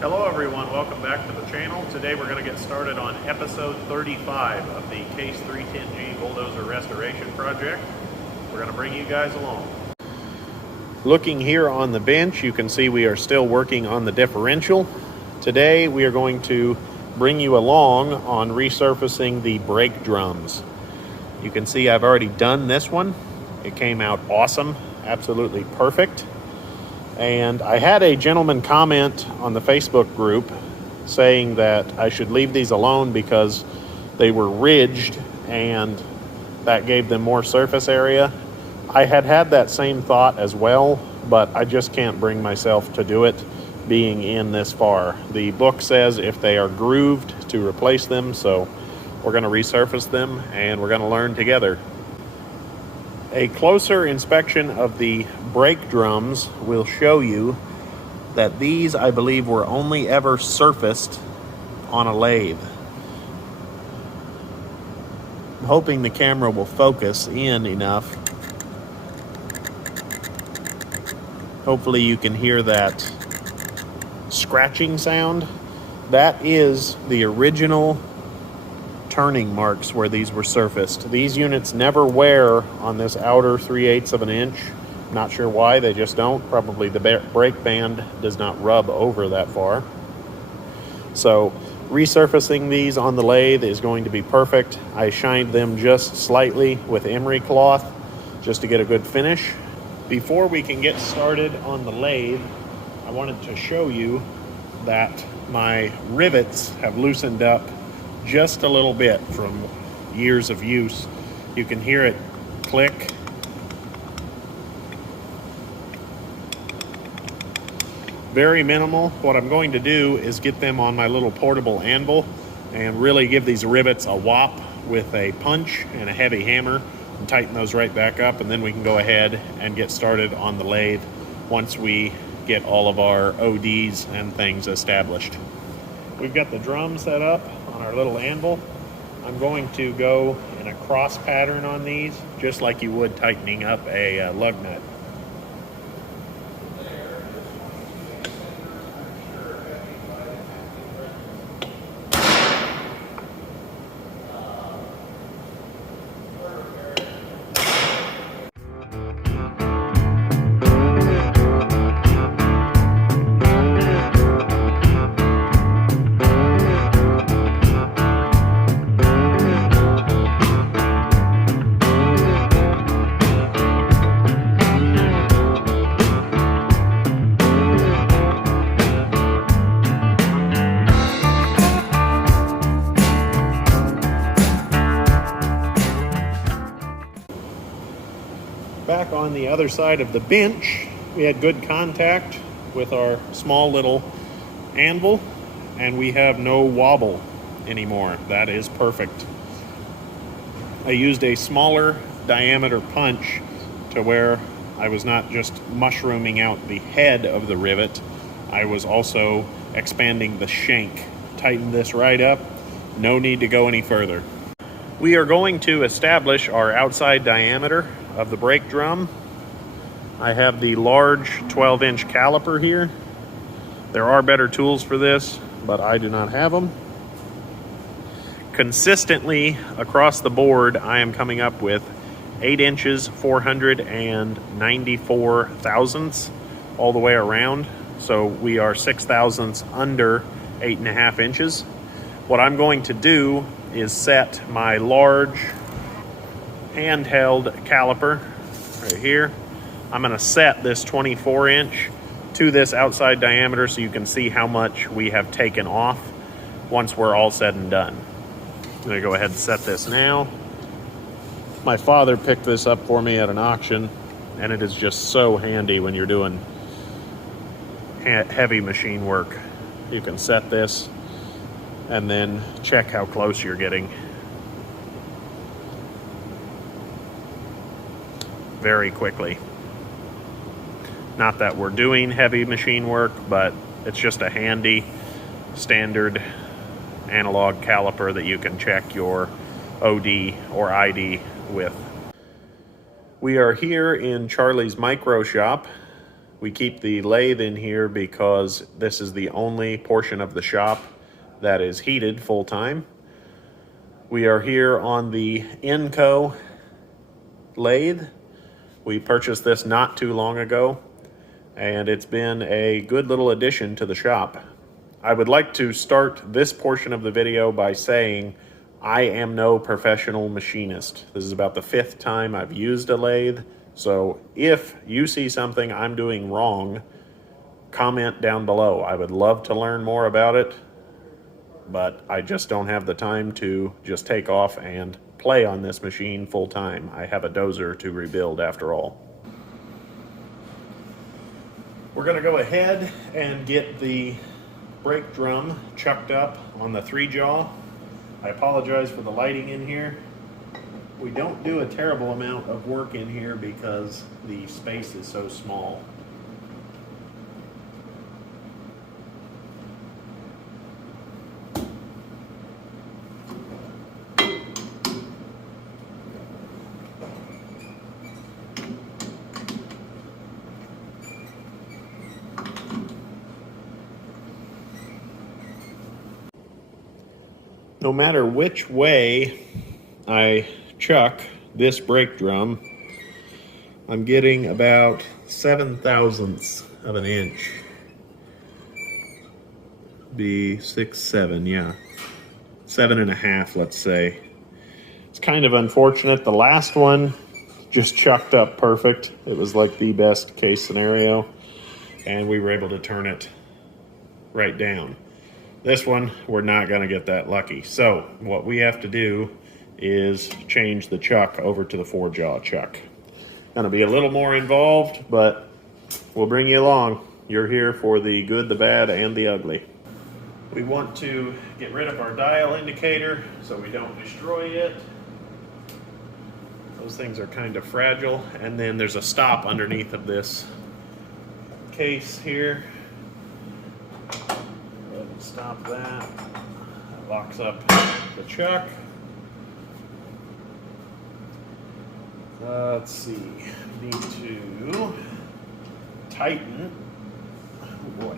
Hello everyone, welcome back to the channel. Today we're going to get started on episode 35 of the Case 310G bulldozer restoration project. We're going to bring you guys along. Looking here on the bench, you can see we are still working on the differential. Today we are going to bring you along on resurfacing the brake drums. You can see I've already done this one. It came out awesome, absolutely perfect. And I had a gentleman comment on the Facebook group saying that I should leave these alone because they were ridged and that gave them more surface area. I had that same thought as well, but I just can't bring myself to do it being in this far. The book says if they are grooved to replace them, so we're going to resurface them and we're going to learn together. A closer inspection of the brake drums will show you that these, I believe, were only ever surfaced on a lathe. I'm hoping the camera will focus in enough. Hopefully you can hear that scratching sound. That is the original turning marks where these were surfaced. These units never wear on this outer 3/8 of an inch. Not sure why, they just don't. Probably the brake band does not rub over that far. So resurfacing these on the lathe is going to be perfect. I shined them just slightly with emery cloth just to get a good finish. Before we can get started on the lathe, I wanted to show you that my rivets have loosened up just a little bit from years of use. You can hear it click. Very minimal. What I'm going to do is get them on my little portable anvil and really give these rivets a whop with a punch and a heavy hammer and tighten those right back up, and then we can go ahead and get started on the lathe once we get all of our ODs and things established. We've got the drum set up on our little anvil. I'm going to go in a cross pattern on these, just like you would tightening up a lug nut. Back on the other side of the bench, we had good contact with our small little anvil, and we have no wobble anymore. That is perfect. I used a smaller diameter punch to where I was not just mushrooming out the head of the rivet, I was also expanding the shank. Tighten this right up, no need to go any further. We are going to establish our outside diameter of the brake drum. I have the large 12-inch caliper here. There are better tools for this, but I do not have them. Consistently across the board, I am coming up with 8 inches, 494 thousandths all the way around. So we are 6 thousandths under 8.5 inches. What I'm going to do is set my large handheld caliper right here. I'm going to set this 24-inch to this outside diameter so you can see how much we have taken off once we're all said and done. I'm going to go ahead and set this now. My father picked this up for me at an auction, and it is just so handy when you're doing heavy machine work. You can set this and then check how close you're getting. Very quickly. Not that we're doing heavy machine work, but it's just a handy standard analog caliper that you can check your OD or ID with. We are here in Charlie's micro shop. We keep the lathe in here because this is the only portion of the shop that is heated full time. We are here on the Inco Lathe. We purchased this not too long ago, and it's been a good little addition to the shop. I would like to start this portion of the video by saying I am no professional machinist. This is about the 5th time I've used a lathe, so if you see something I'm doing wrong, comment down below. I would love to learn more about it, but I just don't have the time to just take off and play on this machine full time. I have a dozer to rebuild after all. We're gonna go ahead and get the brake drum chucked up on the 3-jaw. I apologize for the lighting in here. We don't do a terrible amount of work in here because the space is so small. No matter which way I chuck this brake drum, I'm getting about 7/1000ths of an inch. Be 6, 7, yeah. 7.5, let's say. It's kind of unfortunate. The last one just chucked up perfect. It was like the best case scenario, and we were able to turn it right down. This one, we're not going to get that lucky. So what we have to do is change the chuck over to the 4-jaw chuck. Going to be a little more involved, but we'll bring you along. You're here for the good, the bad, and the ugly. We want to get rid of our dial indicator so we don't destroy it. Those things are kind of fragile. And then there's a stop underneath of this case here. Stop that. That locks up the chuck. Let's see. Need to tighten. Oh boy.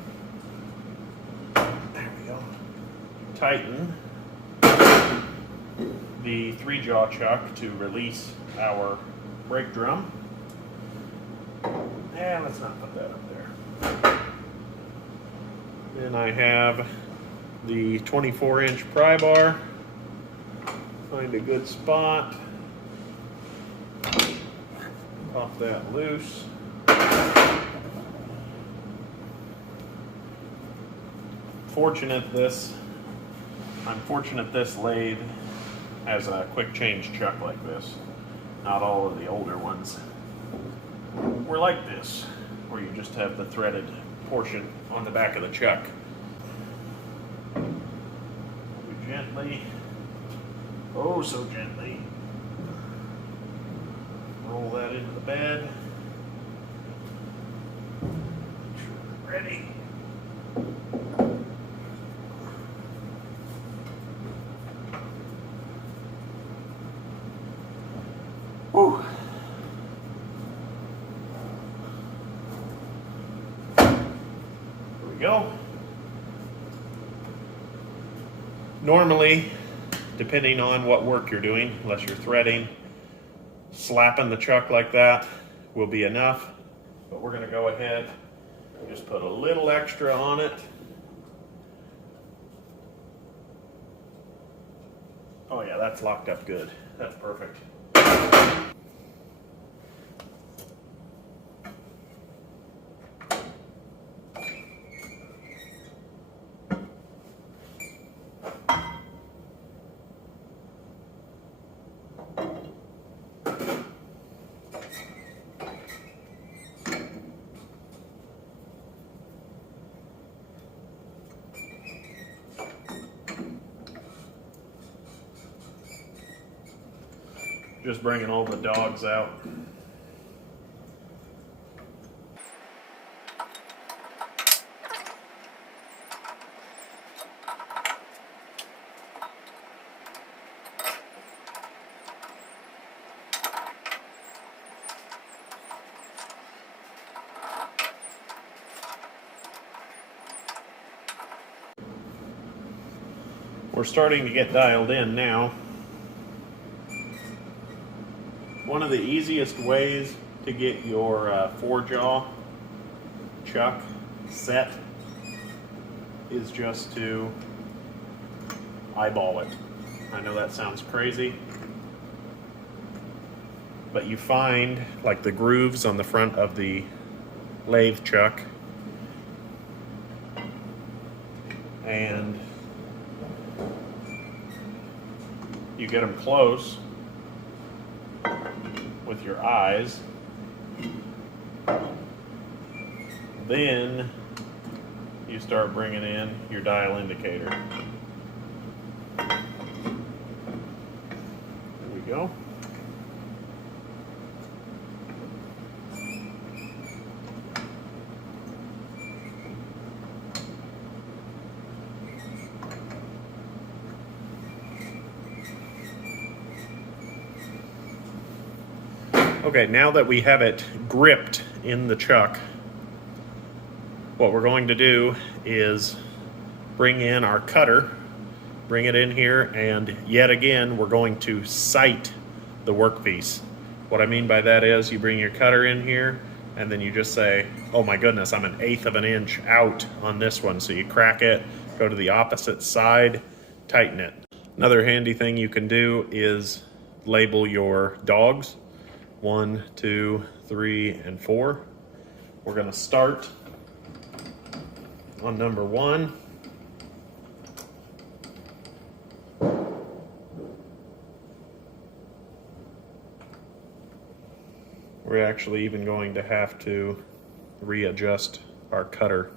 There we go. Tighten the 3-jaw chuck to release our brake drum. And let's not put that up there. Then I have the 24-inch pry bar. Find a good spot. Pop that loose. I'm fortunate this lathe has a quick change chuck like this. Not all of the older ones were like this, where you just have the threaded portion on the back of the chuck. We gently, oh so gently, roll that into the bed. Make sure we're ready. Whew. Go. Normally, depending on what work you're doing, unless you're threading, slapping the chuck like that will be enough, but we're going to go ahead and just put a little extra on it. Oh yeah, that's locked up good. That's perfect. Just bringing all the dogs out. We're starting to get dialed in now. One of the easiest ways to get your 4-jaw chuck set is just to eyeball it. I know that sounds crazy, but you find like the grooves on the front of the lathe chuck, and you get them close with your eyes. Then you start bringing in your dial indicator. There we go. Okay, now that we have it gripped in the chuck, what we're going to do is bring in our cutter, bring it in here, and yet again we're going to sight the workpiece. What I mean by that is you bring your cutter in here and then you just say, oh my goodness, I'm 1/8 of an inch out on this one. So you crack it, go to the opposite side, tighten it. Another handy thing you can do is label your dogs. 1, 2, 3, and 4. We're going to start on number 1. We're actually even going to have to readjust our cutter.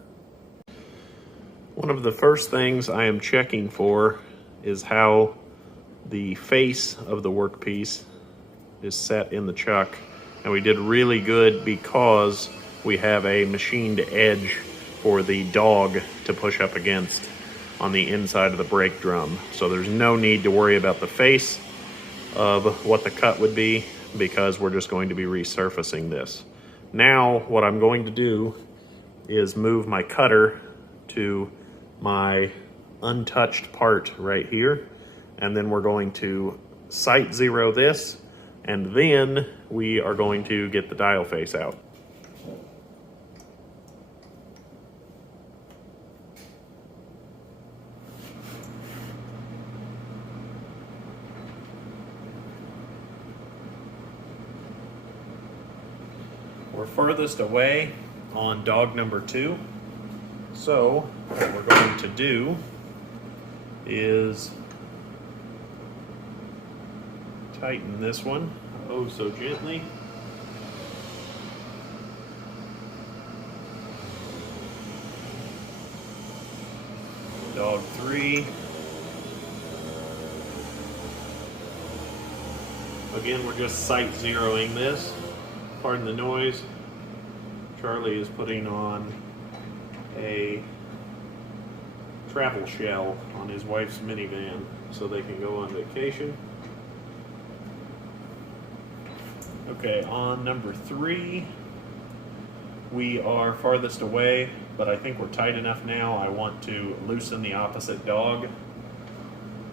One of the first things I am checking for is how the face of the workpiece is set in the chuck, and we did really good because we have a machined edge for the dog to push up against on the inside of the brake drum. So there's no need to worry about the face of what the cut would be because we're just going to be resurfacing this. Now what I'm going to do is move my cutter to my untouched part right here, and then we're going to sight zero this, and then we are going to get the dial face out. We're furthest away on dog number 2. So what we're going to do is tighten this one, oh so gently. Dog 3. Again, we're just sight zeroing this. Pardon the noise. Charlie is putting on a travel shell on his wife's minivan so they can go on vacation. Okay, on number 3, we are farthest away, but I think we're tight enough now. I want to loosen the opposite dog.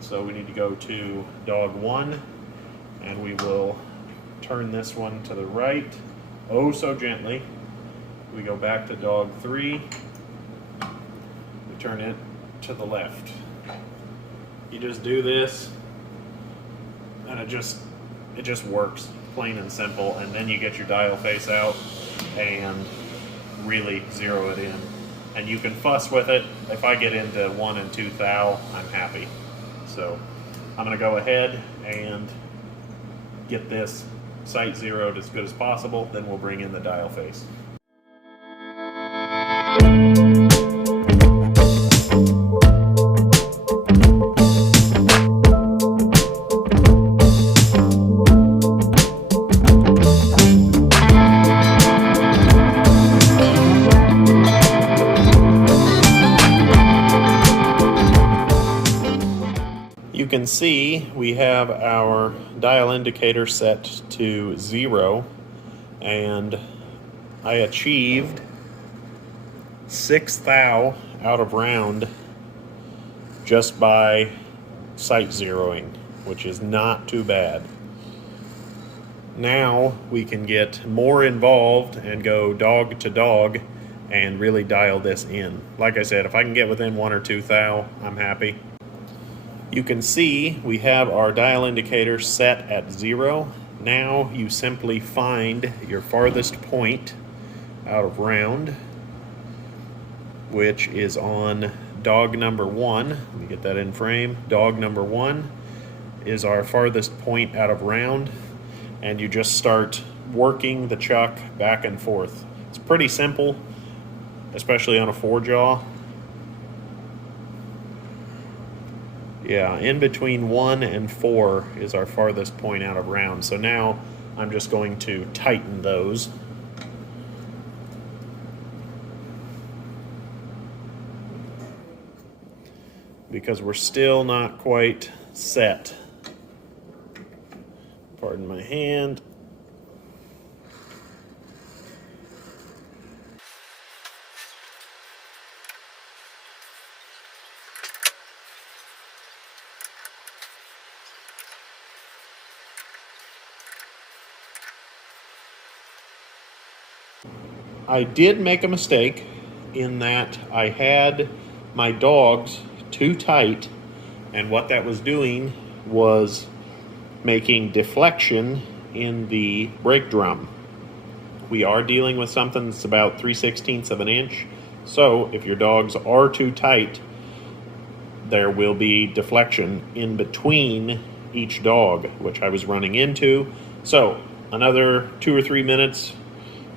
So we need to go to dog 1, and we will turn this one to the right, oh so gently. We go back to dog 3, we turn it to the left. You just do this, and it just works. Plain and simple, and then you get your dial face out and really zero it in. And you can fuss with it. If I get into 1 and 2 thou, I'm happy. So I'm going to go ahead and get this sight zeroed as good as possible, then we'll bring in the dial face. You can see we have our dial indicator set to 0, and I achieved 6 thou out of round just by sight zeroing, which is not too bad. Now we can get more involved and go dog to dog and really dial this in. Like I said, if I can get within 1 or 2 thou, I'm happy. You can see we have our dial indicator set at 0. Now you simply find your farthest point out of round, which is on dog number 1. Let me get that in frame. Dog number 1 is our farthest point out of round, and you just start working the chuck back and forth. It's pretty simple, especially on a 4-jaw. Yeah, in between 1 and 4 is our farthest point out of round. So now I'm just going to tighten those. Because we're still not quite set. Pardon my hand. I did make a mistake in that I had my dogs too tight, and what that was doing was making deflection in the brake drum. We are dealing with something that's about 3/16 of an inch, so if your dogs are too tight, there will be deflection in between each dog, which I was running into. So another 2 or 3 minutes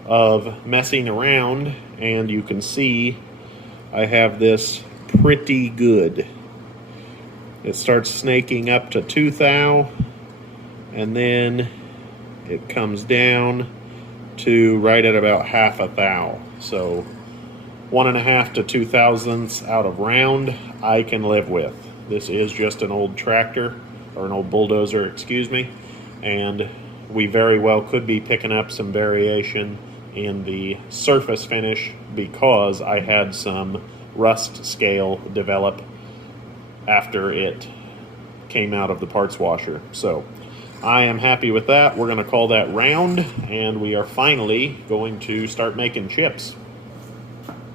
of messing around, and you can see I have this pretty good. It starts snaking up to 2 thou, and then it comes down to right at about 1/2 thou. So 1.5 to 2 thousandths out of round I can live with. This is just an old tractor, or an old bulldozer, excuse me, and we very well could be picking up some variation in the surface finish because I had some rust scale develop after it came out of the parts washer. So I am happy with that. We're going to call that round, and we are finally going to start making chips.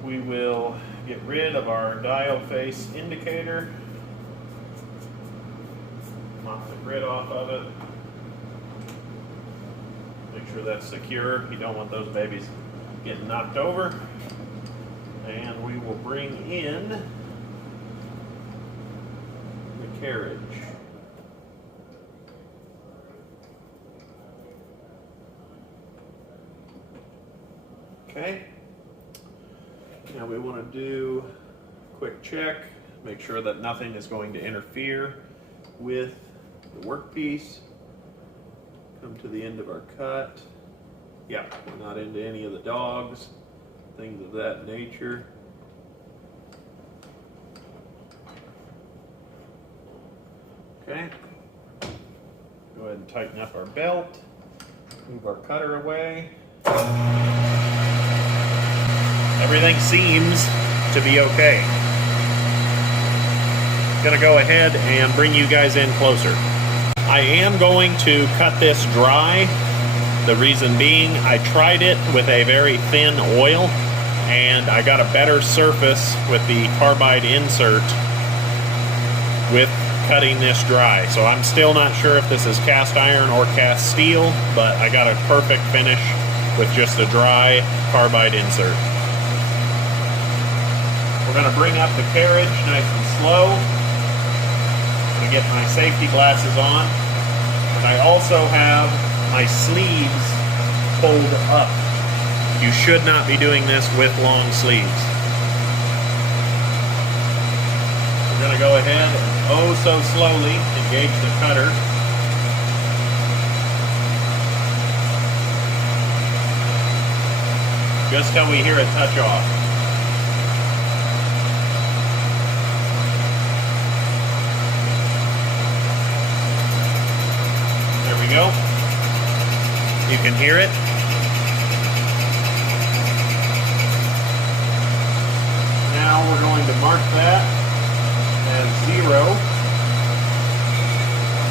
We will get rid of our dial face indicator, mop the grid off of it. Make sure that's secure. You don't want those babies getting knocked over. And we will bring in the carriage. Okay. Now we want to do a quick check, make sure that nothing is going to interfere with the workpiece. Come to the end of our cut. Yeah, we're not into any of the dogs, things of that nature. Okay. Go ahead and tighten up our belt. Move our cutter away. Everything seems to be okay. Gonna go ahead and bring you guys in closer. I am going to cut this dry. The reason being, I tried it with a very thin oil, and I got a better surface with the carbide insert with cutting this dry. So I'm still not sure if this is cast iron or cast steel, but I got a perfect finish with just a dry carbide insert. We're going to bring up the carriage nice and slow. I'm going to get my safety glasses on. And I also have my sleeves pulled up. You should not be doing this with long sleeves. We're going to go ahead and oh so slowly engage the cutter. Just till we hear it touch off. There we go. You can hear it. Now we're going to mark that as 0.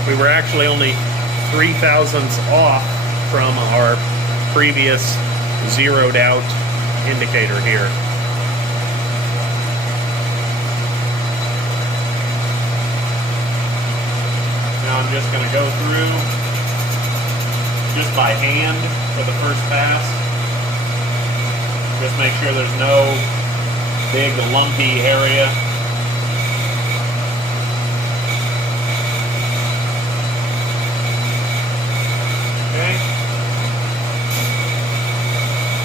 We were actually only 0.003 off from our previous zeroed out indicator here. Now I'm just going to go through just by hand for the first pass. Just make sure there's no big lumpy area. Okay.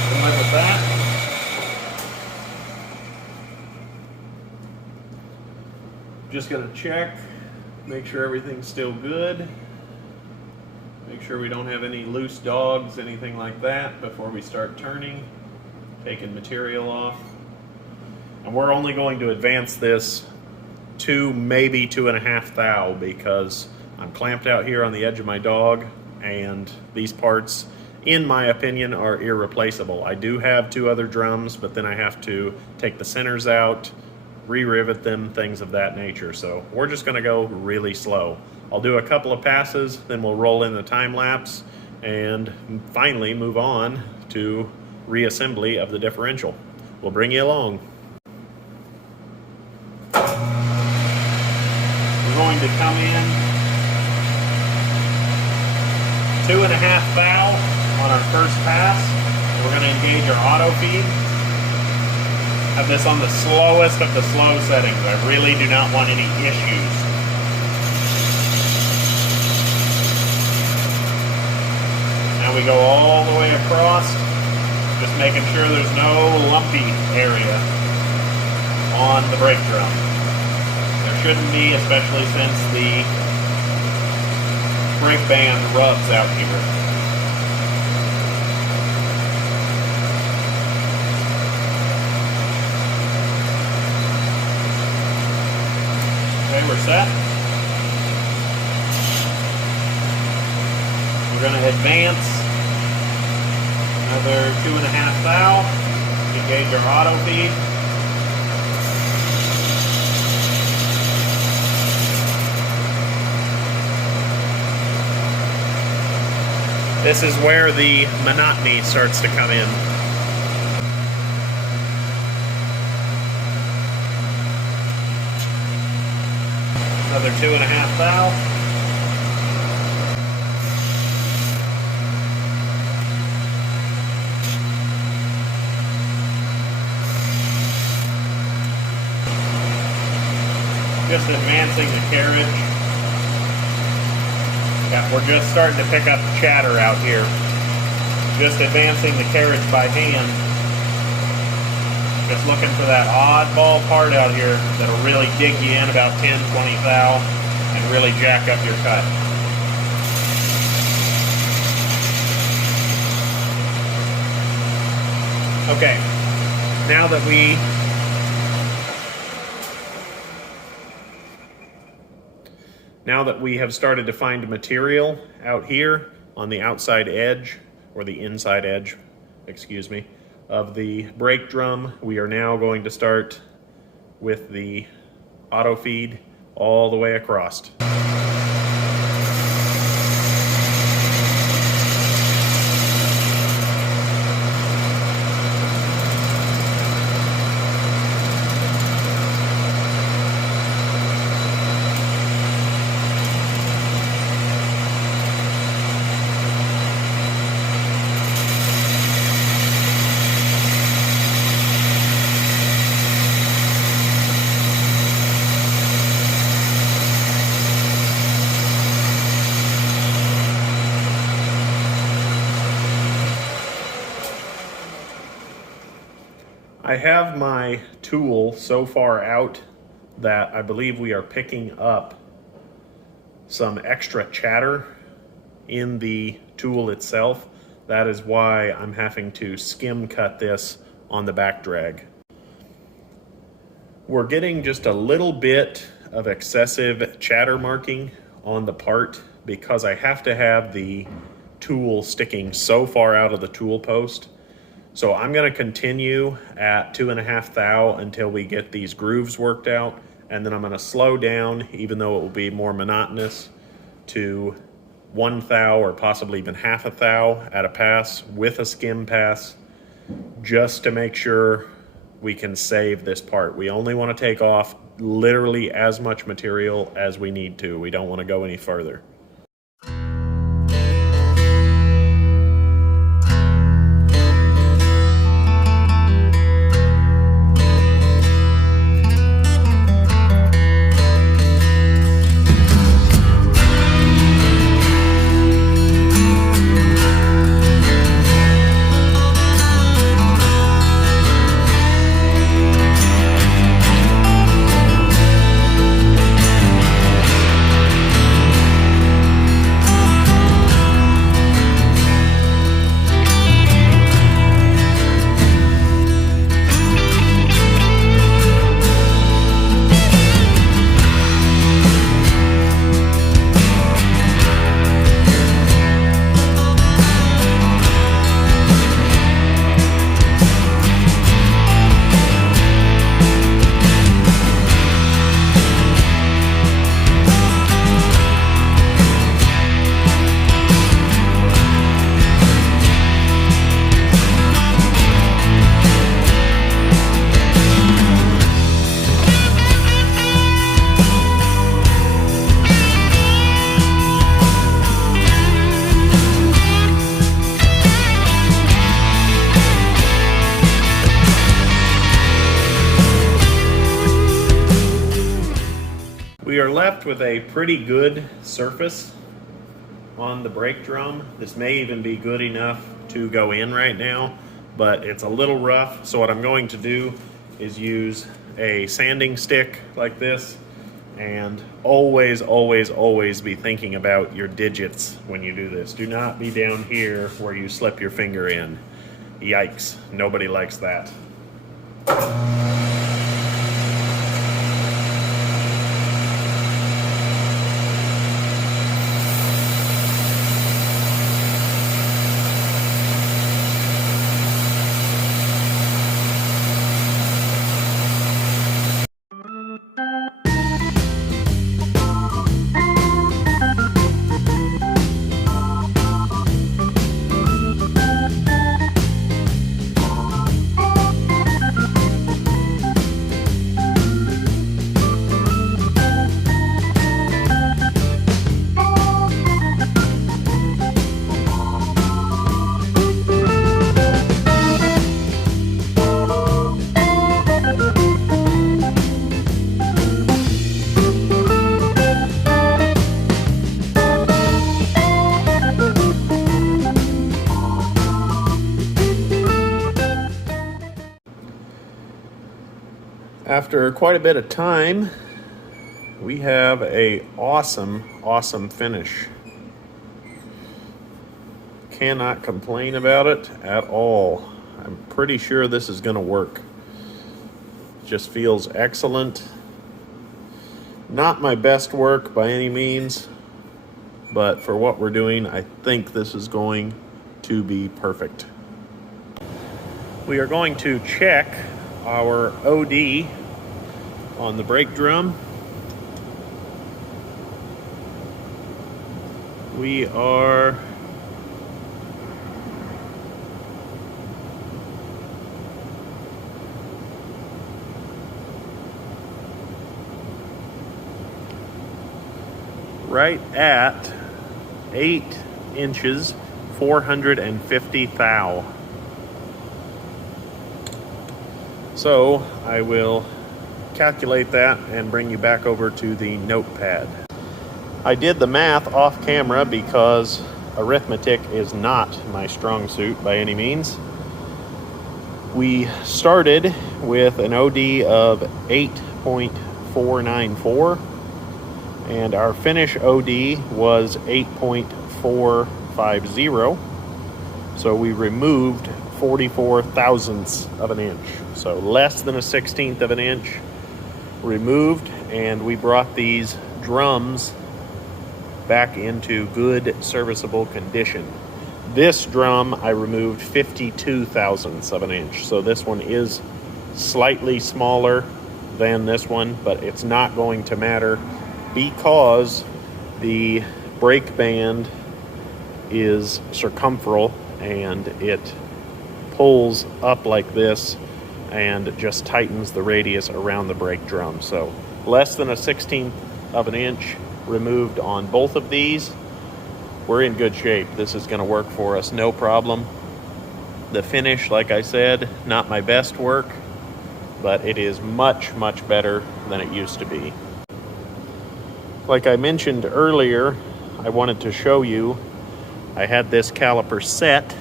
Good luck with that. Just gonna check, make sure everything's still good. Make sure we don't have any loose dogs, anything like that before we start turning, taking material off. And we're only going to advance this 2, maybe 2.5 thou because I'm clamped out here on the edge of my dog, and these parts, in my opinion, are irreplaceable. I do have 2 other drums, but then I have to take the centers out, re-rivet them, things of that nature. So we're just gonna go really slow. I'll do a couple of passes, then we'll roll in the time lapse, and finally move on to reassembly of the differential. We'll bring you along. We're going to come in 2.5 thou on our first pass. We're going to engage our auto feed. Have this on the slowest of the slow settings. I really do not want any issues. Now we go all the way across, just making sure there's no lumpy area on the brake drum. There shouldn't be, especially since the brake band rubs out here. Okay, we're set. We're going to advance another 2.5 thou, engage our auto feed. This is where the monotony starts to come in. Another 2.5 thou. Just advancing the carriage. Yeah, we're just starting to pick up chatter out here. Just advancing the carriage by hand. Just looking for that oddball part out here that'll really dig you in about 10, 20 thou and really jack up your cut. Okay, now that we have started to find material out here on the outside edge, or the inside edge, excuse me, of the brake drum, we are now going to start with the auto feed all the way across. I have my tool so far out that I believe we are picking up some extra chatter in the tool itself. That is why I'm having to skim cut this on the back drag. We're getting just a little bit of excessive chatter marking on the part because I have to have the tool sticking so far out of the tool post. So I'm going to continue at 2.5 thou until we get these grooves worked out, and then I'm going to slow down, even though it will be more monotonous, to 1 thou or possibly even half a thou at a pass with a skim pass, just to make sure we can save this part. We only want to take off literally as much material as we need to. We don't want to go any further. We are left with a pretty good surface on the brake drum. This may even be good enough to go in right now, but it's a little rough. So what I'm going to do is use a sanding stick like this, and always, always, always be thinking about your digits when you do this. Do not be down here where you slip your finger in. Yikes, nobody likes that. After quite a bit of time, we have a awesome finish. Cannot complain about it at all. I'm pretty sure this is going to work. Just feels excellent. Not my best work by any means, but for what we're doing, I think this is going to be perfect. We are going to check our OD on the brake drum. We are right at 8 inches, 450 thou. So I will calculate that and bring you back over to the notepad. I did the math off camera because arithmetic is not my strong suit by any means. We started with an OD of 8.494 and our finish OD was 8.450. So we removed 44 thousandths of an inch. So less than a 16th of an inch removed, and we brought these drums back into good serviceable condition. This drum I removed 52 thousandths of an inch, so this one is slightly smaller than this one, but it's not going to matter because the brake band is circumferal and it pulls up like this and just tightens the radius around the brake drum. So less than a 1/16 of an inch removed on both of these. We're in good shape. This is going to work for us, no problem. The finish, like I said, not my best work, but it is much, much better than it used to be. Like I mentioned earlier, I wanted to show you, I had this caliper set,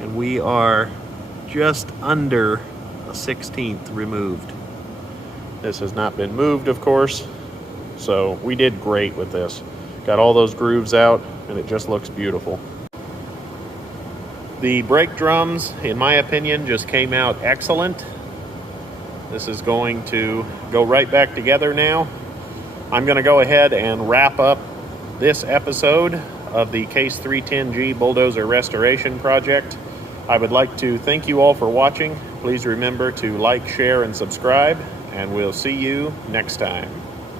and we are just under a 1/16 removed. This has not been moved, of course, so we did great with this. Got all those grooves out, and it just looks beautiful. The brake drums, in my opinion, just came out excellent. This is going to go right back together now. I'm going to go ahead and wrap up this episode of the Case 310G Bulldozer Restoration Project. I would like to thank you all for watching. Please remember to like, share, and subscribe, and we'll see you next time.